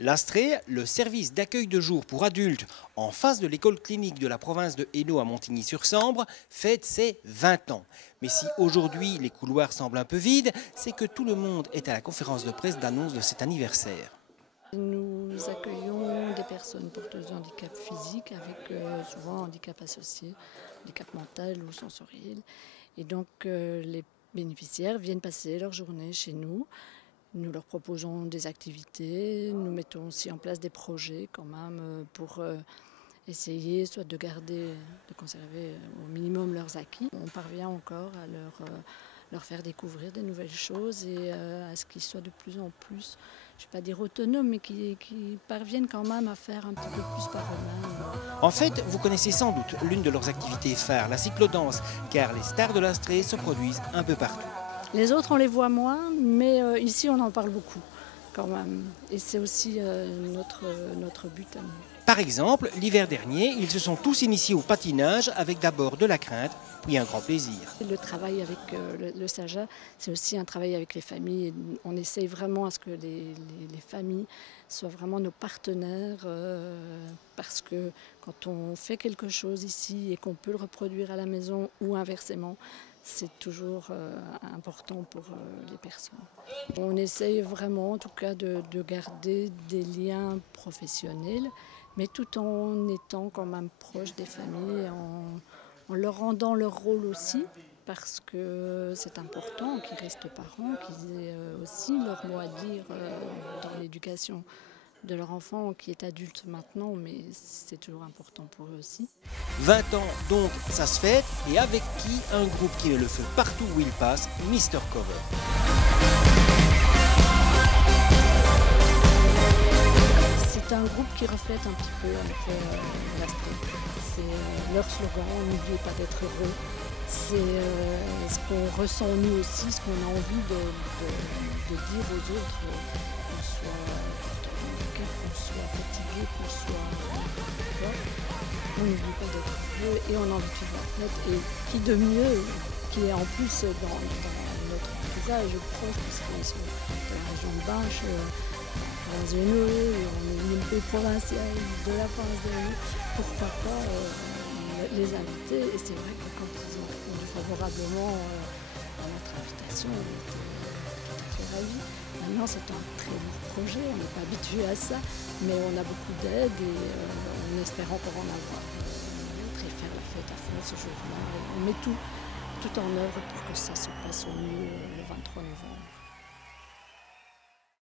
L'Astrée, le service d'accueil de jour pour adultes en face de l'école clinique de la province de Hainaut à Montigny-sur-Sambre, fête ses 20 ans. Mais si aujourd'hui les couloirs semblent un peu vides, c'est que tout le monde est à la conférence de presse d'annonce de cet anniversaire. Nous accueillons des personnes porteuses de handicap physique avec souvent un handicap associé, handicap mental ou sensoriel. Et donc les bénéficiaires viennent passer leur journée chez nous. Nous leur proposons des activités, nous mettons aussi en place des projets quand même pour essayer soit de garder, de conserver au minimum leurs acquis. On parvient encore à leur faire découvrir des nouvelles choses et à ce qu'ils soient de plus en plus, je ne vais pas dire autonomes, mais qui parviennent quand même à faire un petit peu plus par eux-mêmes. En fait, vous connaissez sans doute l'une de leurs activités phares, la cyclodance, car les stars de l'Astrée se produisent un peu partout. Les autres, on les voit moins, mais ici, on en parle beaucoup quand même. Et c'est aussi notre but à nous. Par exemple, l'hiver dernier, ils se sont tous initiés au patinage avec d'abord de la crainte, puis un grand plaisir. Le travail avec le SAJA, c'est aussi un travail avec les familles. On essaye vraiment à ce que les familles soient vraiment nos partenaires parce que quand on fait quelque chose ici et qu'on peut le reproduire à la maison ou inversement, c'est toujours important pour les personnes. On essaye vraiment en tout cas de garder des liens professionnels, mais tout en étant quand même proche des familles, en leur rendant leur rôle aussi, parce que c'est important qu'ils restent parents, qu'ils aient aussi leur mot à dire dans l'éducation de leur enfant qui est adulte maintenant, mais c'est toujours important pour eux aussi. 20 ans, donc ça se fête, et avec qui? Un groupe qui met le feu partout où il passe, Mr Cover. C'est un groupe qui reflète un petit peu l'Astrée. C'est leur slogan, n'oubliez pas d'être heureux. C'est ce qu'on ressent nous aussi, ce qu'on a envie de dire aux autres, qu'on soit qu'on soit fatigué, qu'on soit on n'oublie pas d'être heureux et on a envie de vivre la fête. Et qui de mieux, qui est en plus dans notre paysage proche, puisqu'on est de la région de Binche, dans Hainaut, on est une ville provinciale de la province de Hainaut, pourquoi pas les inviter. Et c'est vrai que quand ils ont répondu favorablement à notre invitation, on était tout à fait ravis. Maintenant, c'est un très lourd projet, on n'est pas habitué à ça, mais on a beaucoup d'aide et on espère encore en avoir d'autres et faire la fête à fond ce jour-là. On met tout en œuvre pour que ça se passe au mieux le 23 novembre.